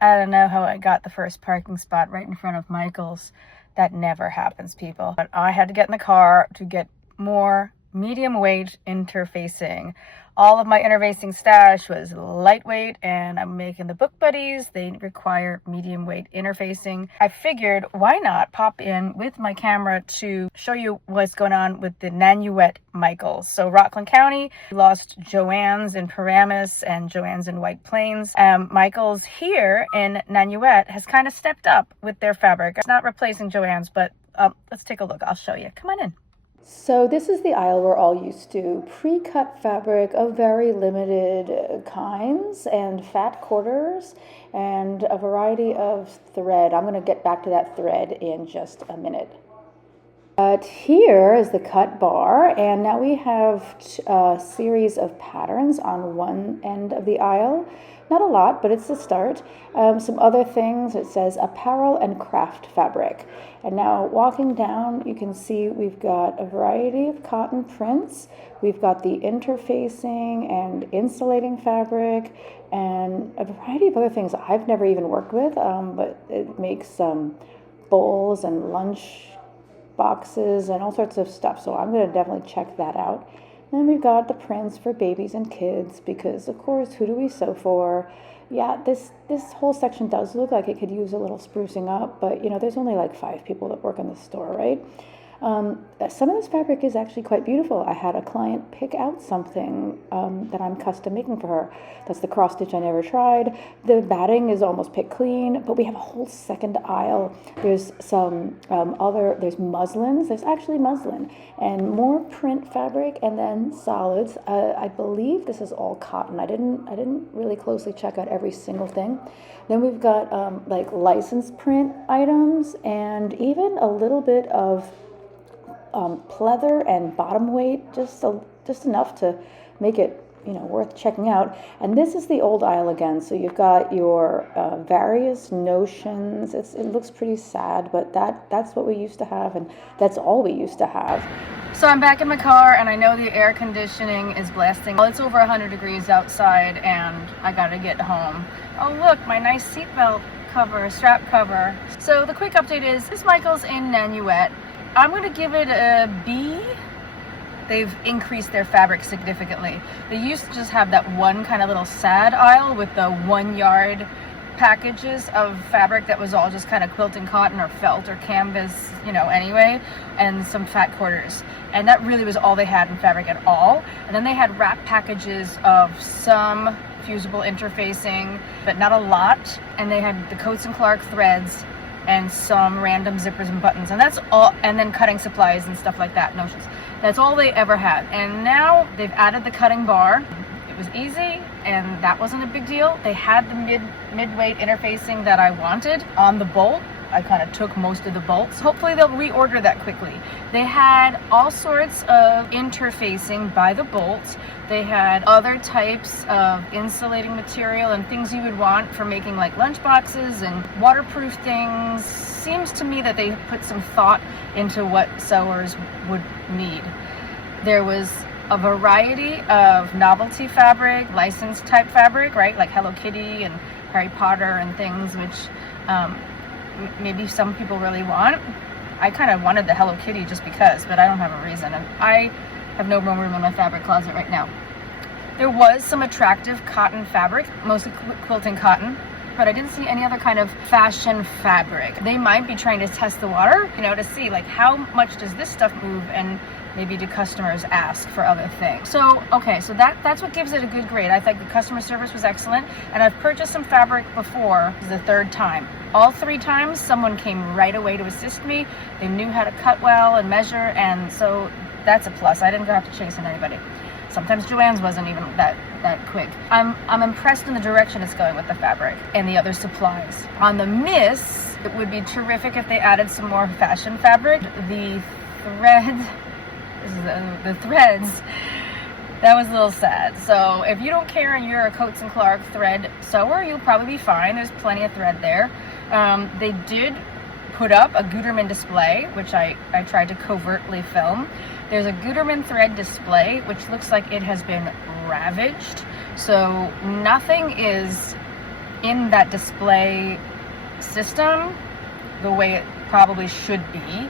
I don't know how I got the first parking spot right in front of Michael's. That never happens, people. But I had to get in the car to get more medium weight interfacing. All of my interfacing stash was lightweight, and I'm making the book buddies. They require medium weight interfacing. I figured, why not pop in with my camera to show you what's going on with the Nanuet Michaels. So Rockland County lost Joann's in Paramus and Joann's in White Plains. Michael's here in Nanuet has kind of stepped up with their fabric. It's not replacing Joann's, but let's take a look. I'll show you. Come on in. So this is the aisle we're all used to. Pre-cut fabric of very limited kinds and fat quarters and a variety of thread. I'm going to get back to that thread in just a minute. But here is the cut bar, and now we have a series of patterns on one end of the aisle. Not a lot, but it's a start. Some other things, it says apparel and craft fabric. And now walking down, you can see we've got a variety of cotton prints. We've got the interfacing and insulating fabric and a variety of other things I've never even worked with, but it makes bowls and lunch boxes and all sorts of stuff. So I'm going to definitely check that out. Then we've got the prints for babies and kids because, of course, who do we sew for? Yeah, this whole section does look like it could use a little sprucing up, but, you know, there's only like 5 people that work in the store, right? Some of this fabric is actually quite beautiful. I had a client pick out something that I'm custom making for her. That's the cross stitch I never tried. The batting is almost picked clean, but we have a whole second aisle. There's some there's muslins. There's actually muslin and more print fabric, and then solids. I believe this is all cotton. I didn't really closely check out every single thing. Then we've got like licensed print items and even a little bit of pleather and bottom weight, just enough to make it, you know, worth checking out. And this is the old aisle again. So you've got your various notions. It looks pretty sad, but that's what we used to have, and that's all we used to have. So I'm back in my car, and I know the air conditioning is blasting. Well, it's over 100 degrees outside, and I gotta get home. Oh look, my nice seatbelt cover, strap cover. So the quick update is this Michael's in Nanuet. I'm going to give it a B. They've increased their fabric significantly. They used to just have that one kind of little sad aisle with the 1 yard packages of fabric that was all just kind of quilting cotton or felt or canvas, you know, anyway, and some fat quarters. And that really was all they had in fabric at all. And then they had wrap packages of some fusible interfacing, but not a lot. And they had the Coats and Clark threads and some random zippers and buttons, and that's all, and then cutting supplies and stuff like that, notions. That's all they ever had. And now they've added the cutting bar. It was easy, and that wasn't a big deal. They had the mid-weight interfacing that I wanted on the bolt. I kind of took most of the bolts. Hopefully they'll reorder that quickly. They had all sorts of interfacing by the bolts. They had other types of insulating material and things you would want for making like lunch boxes and waterproof things. Seems to me that they put some thought into what sewers would need. There was a variety of novelty fabric, licensed type fabric, right? Like Hello Kitty and Harry Potter and things, which maybe some people really want. I kind of wanted the Hello Kitty just because, but I don't have a reason. And I have no room in my fabric closet right now. There was some attractive cotton fabric, mostly quilting cotton, but I didn't see any other kind of fashion fabric. They might be trying to test the water, you know, to see like how much does this stuff move, and maybe do customers ask for other things. So, okay, so that's what gives it a good grade. I think the customer service was excellent, and I've purchased some fabric before. This is the 3rd time. All 3 times, someone came right away to assist me. They knew how to cut well and measure, and so that's a plus. I didn't have to chase on anybody. Sometimes Joann's wasn't even that quick. I'm impressed in the direction it's going with the fabric and the other supplies. On the miss, it would be terrific if they added some more fashion fabric. The threads, that was a little sad. So if you don't care and you're a Coats and Clark thread sewer, you'll probably be fine. There's plenty of thread there. They did put up a Gutermann display, which I tried to covertly film. There's a Gutermann thread display, which looks like it has been ravaged. So nothing is in that display system the way it probably should be.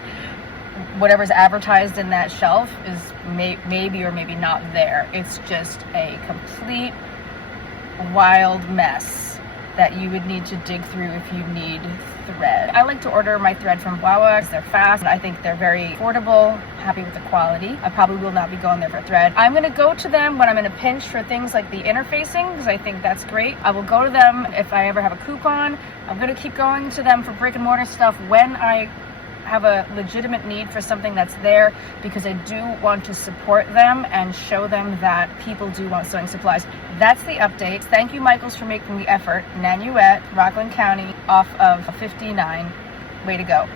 Whatever's advertised in that shelf is maybe or maybe not there. It's just a complete wild mess that you would need to dig through if you need thread. I like to order my thread from Wawa because they're fast. I think they're very affordable, happy with the quality. I probably will not be going there for thread. I'm gonna go to them when I'm in a pinch for things like the interfacing because I think that's great. I will go to them if I ever have a coupon. I'm gonna keep going to them for brick and mortar stuff when I have a legitimate need for something that's there, because I do want to support them and show them that people do want sewing supplies. That's the update. Thank you, Michaels, for making the effort. Nanuet, Rockland County, off of 59. Way to go.